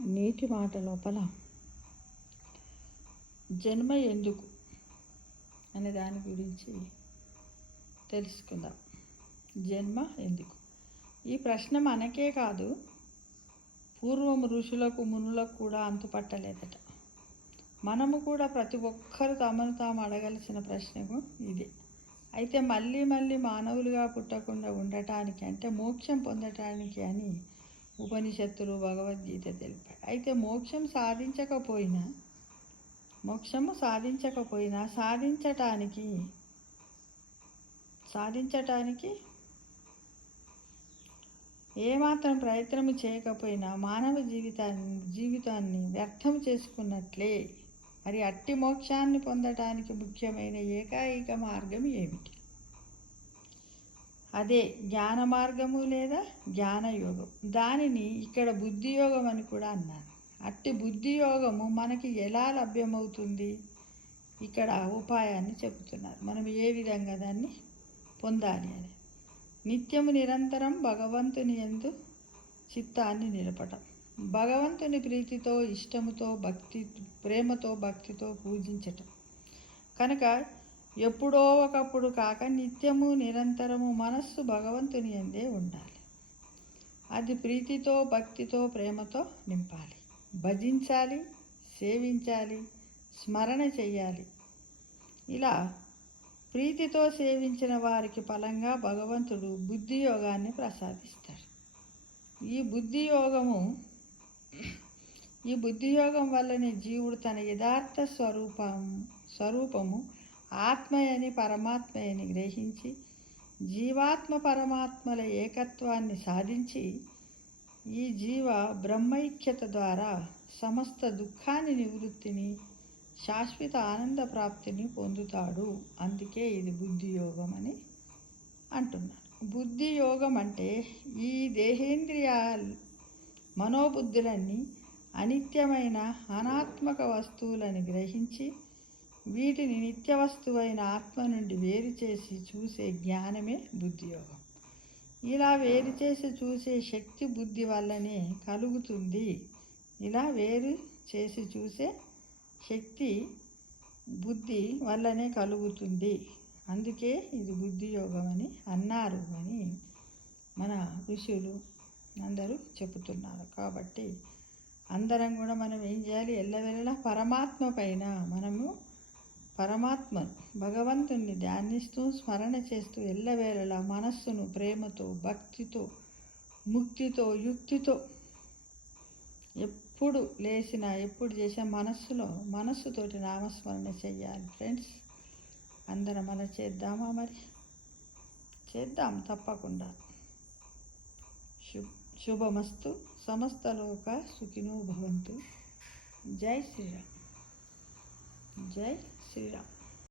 నీటి మాట లోపల జన్మ ఎందుకు అనే దాని గురించి తెలుసుకుందాం. జన్మ ఎందుకు? ఈ ప్రశ్న మనకే కాదు, పూర్వం ఋషులకు మునులకు కూడా అంతుపట్టలేదట. మనము కూడా ప్రతి ఒక్కరు తమను తాము అడగాల్సిన ప్రశ్నకు ఇదే. అయితే మళ్ళీ మళ్ళీ మానవులుగా పుట్టకుండా ఉండటానికి, అంటే మోక్షం పొందటానికి అని ఉపనిషత్తులు, భగవద్గీత తెలిపాయి. అయితే మోక్షము సాధించకపోయినా సాధించటానికి ఏమాత్రం ప్రయత్నము చేయకపోయినా మానవ జీవితాన్ని వ్యర్థం చేసుకున్నట్లే. మరి అట్టి మోక్షాన్ని పొందటానికి ముఖ్యమైన ఏకైక మార్గం ఏమిటి? అదే జ్ఞాన మార్గము లేదా జ్ఞానయోగం. దానిని ఇక్కడ బుద్ధియోగం అని కూడా అన్నారు. అట్టి బుద్ధియోగము మనకి ఎలా లభ్యమవుతుంది? ఇక్కడ ఉపాయాన్ని చెబుతున్నారు. మనం ఏ విధంగా దాన్ని పొందాలి అని. నిత్యము నిరంతరం భగవంతుని యందు చిత్తాన్ని నిలపటం, భగవంతుని ప్రీతితో, ఇష్టముతో, ప్రేమతో, భక్తితో పూజించటం. కనుక ఎప్పుడో ఒకప్పుడు కాక నిత్యము నిరంతరము మనస్సు భగవంతుని యందే ఉండాలి. అది ప్రీతితో, భక్తితో, ప్రేమతో నింపాలి. భజించాలి, సేవించాలి, స్మరణ చెయ్యాలి. ఇలా ప్రీతితో సేవించిన వారికి ఫలంగా భగవంతుడు బుద్ధి యోగాన్ని ప్రసాదిస్తాడు. ఈ బుద్ధి యోగం వల్లనే జీవుడు తన యథార్థ స్వరూపము ఆత్మయని, పరమాత్మయని గ్రహించి జీవాత్మ పరమాత్మల ఏకత్వాన్ని సాధించి ఈ జీవ బ్రహ్మైక్యత ద్వారా సమస్త దుఃఖాన్ని నివృత్తిని, శాశ్వత ఆనంద ప్రాప్తిని పొందుతాడు. అందుకే ఇది బుద్ధియోగం అని అంటున్నారు. బుద్ధి యోగం అంటే ఈ దేహేంద్రియ మనోబుద్ధులన్నీ అనిత్యమైన అనాత్మక వస్తువులని గ్రహించి వీటిని నిత్య వస్తువైన ఆత్మ నుండి వేరు చేసి చూసే జ్ఞానమే బుద్ధియోగం. ఇలా వేరు చేసి చూసే శక్తి బుద్ధి వల్లనే కలుగుతుంది. ఇలా వేరు చేసి చూసే శక్తి బుద్ధి వల్లనే కలుగుతుంది. అందుకే ఇది బుద్ధియోగం అని అన్నారు అని మన ఋషులు అందరూ చెబుతున్నారు. కాబట్టి అందరం కూడా మనం ఏం చేయాలి? ఎల్లవెల్లలా పరమాత్మ పైన మనము భగవంతుణ్ణి ధ్యానిస్తూ, స్మరణ చేస్తూ ఎల్లవేళలా మనస్సును ప్రేమతో, భక్తితో, ముక్తితో, యుక్తితో ఎప్పుడు లేచినా, ఎప్పుడు చేసే మనస్సుతోటి నామస్మరణ చెయ్యాలి. ఫ్రెండ్స్, అందరం అలా చేద్దామా? మరి చేద్దాం తప్పకుండా. శుభమస్తు. సమస్త లోక సుఖినో భవంతు. జై శ్రీరామ్. జై శ్రీరామ్.